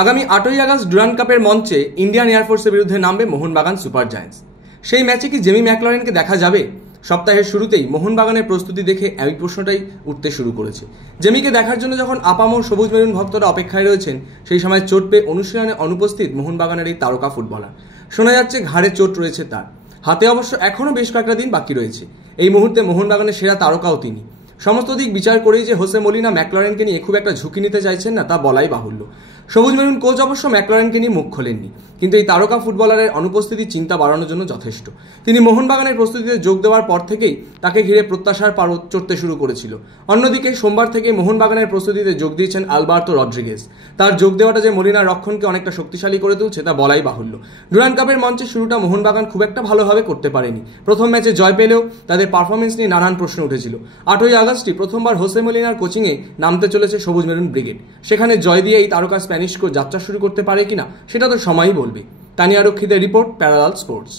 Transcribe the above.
আগামী 8ই August Durand কাপের মঞ্চে ইন্ডিয়ান এয়ারফোর্সের বিরুদ্ধে নামবে মোহনবাগান সুপার জায়ান্টস। সেই ম্যাচে কি জেমি ম্যাকলরেনকে দেখা যাবে? সপ্তাহের শুরুতেই মোহনবাগানের প্রস্তুতি দেখে এই প্রশ্নটাই উঠতে শুরু করেছে। জেমিকে দেখার জন্য যখন আপামর সবুজ মেরুন ভক্তরা অপেক্ষায় রয়েছেন, সেই সময় চোট পেয়ে অনুশীলনে অনুপস্থিত মোহনবাগানের এই তারকা ফুটবলার। শোনা যাচ্ছে ঘাড়ে চোট রয়েছে তার, হাতে অবশ্য এখনও বেশ কয়েকটা দিন বাকি রয়েছে। এই মুহূর্তে মোহনবাগানের সেরা তারকাও তিনি। সমস্ত দিক বিচার করেই যে হোসে মলিনা ম্যাকলরেনকে নিয়ে খুব একটা ঝুঁকি নিতে চাইছেন না, তা বলাই বাহুল্য। সবুজ মেরুন কোচ অবশ্য ম্যাকলরেনকে নিয়ে মুখ খোলেননি, কিন্তু এই তারকা ফুটবলারের অনুপস্থিতি চিন্তা বাড়ানোর জন্য যথেষ্ট। তিনি মোহনবাগানের প্রস্তুতিতে যোগ দেওয়ার পর থেকেই তাকে ঘিরে প্রত্যাশার পারদ চড়তে শুরু করেছিল। অন্যদিকে সোমবার থেকে মোহনবাগানের প্রস্তুতিতে যোগ দিয়েছেন আলবার্তো রড্রিগেজ। তার যোগ দেওয়াটা যে মলিনার রক্ষণকে অনেকটা শক্তিশালী করে তুলছে তা বলাই বাহুল্য। ডুরান্ড কাপের মঞ্চে শুরুটা মোহনবাগান খুব একটা ভালোভাবে করতে পারেনি। প্রথম ম্যাচে জয় পেলেও তাদের পারফরমেন্স নিয়ে নানান প্রশ্ন উঠেছিল। 8ই আগস্টই প্রথমবার হোসে মলিনার কোচিংয়ে নামতে চলেছে সবুজ মেরুন ব্রিগেড। সেখানে জয় দিয়ে এই তারকা স্প্যানিশ কোচ যাত্রা শুরু করতে পারে কিনা সেটা তো সময়ই বলবে। তানিয়া রক্ষিতের রিপোর্ট, প্যারালাল স্পোর্টস।